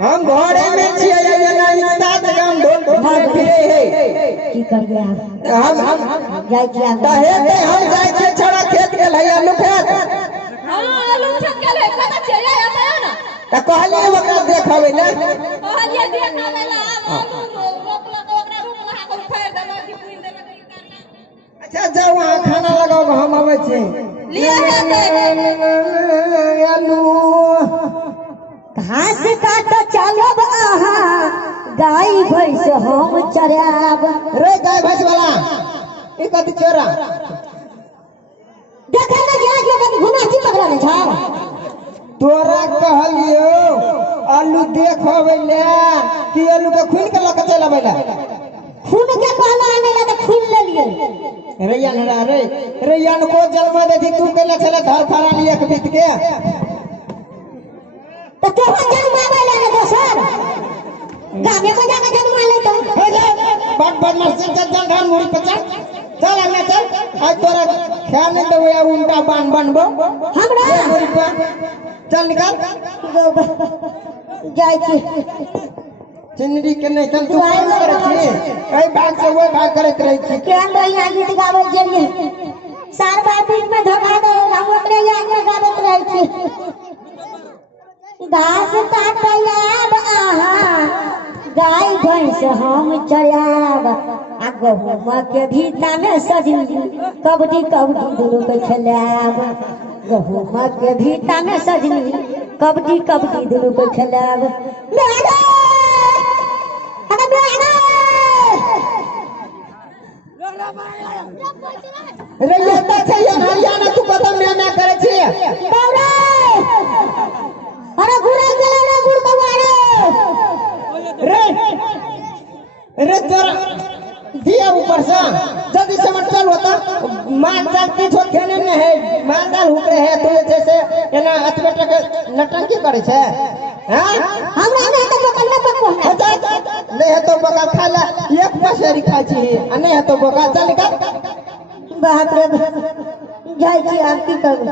हम घरे में छिए ये ना सात गाम ढोल फिरे है की कर गया हम जाय किया तहे ते हम जाय छे छड़ा खेत के लइया लुफेत हां आलू खेत के ले कत छिए आता ना त कहलिए ओकरा देखावे ना कहलिए देखावे ला आलू रोपला तो ओकरा रोपला को फेर देला कि पुइन देला कि करला। अच्छा जाओ वहां खाना लगाओ हम आवे छे लिया आलू घास काट चलब आहा गाय भैंस हम चराब रे गाय भैंस वाला ई कथि चोरा देखा ना गया कि कभी घुमा की पकड़ा ने छा तोरा कहलियो आलू देखवे ले कि आलू के खून के लक चलावे ला खून के कहला आने ला तो खून ले लिए रैयन रे रैयन को जन्म देती तू केले चले घर फरानी एक बीत के तो तोहरा जन्म आवे ला रे दोसर गाने में जाके जन्म ले तो हो जा बात बदमाश से चल घर मुड़ी पे चल हमें चल आज तोरा ख्याल नहीं देवे उल्टा बान बनबो हमरा मुड़ी पे चल निकाल जाय छी चिंदी के नहीं चल तू काम करे छी ए भाग से वो भाग करत रही छी केन रही गीत गावे जरिए सार बार बीच में धोखा दे हम ओकरे आगे गावत रही छी घास काटलाब आहा गाय भैंस हम चराब आ गहुम के भीता में सजनी कबड्डी कबड्डी दुनू के खेलाब गहुम के भीता में सजनी कबड्डी कबड्डी दुनू के खेलाब रे ये त छै हरियाणा तू कदम में करे छी अरे गुड़ा गेला रे गुड़ बवारे रे रे तोरा दिया ऊपर से जल्दी से मत चल होता माल जाल की छो खेने में है माल जाल हुकरे है तू जैसे एना अतबेटा के नटंकी करे छे हां हमरा नहीं तो बकल में पको नहीं है तो बका खा ले एक पसेरी खा छी आ नहीं है तो बका चल निकल बाप रे जाय छी आप की करब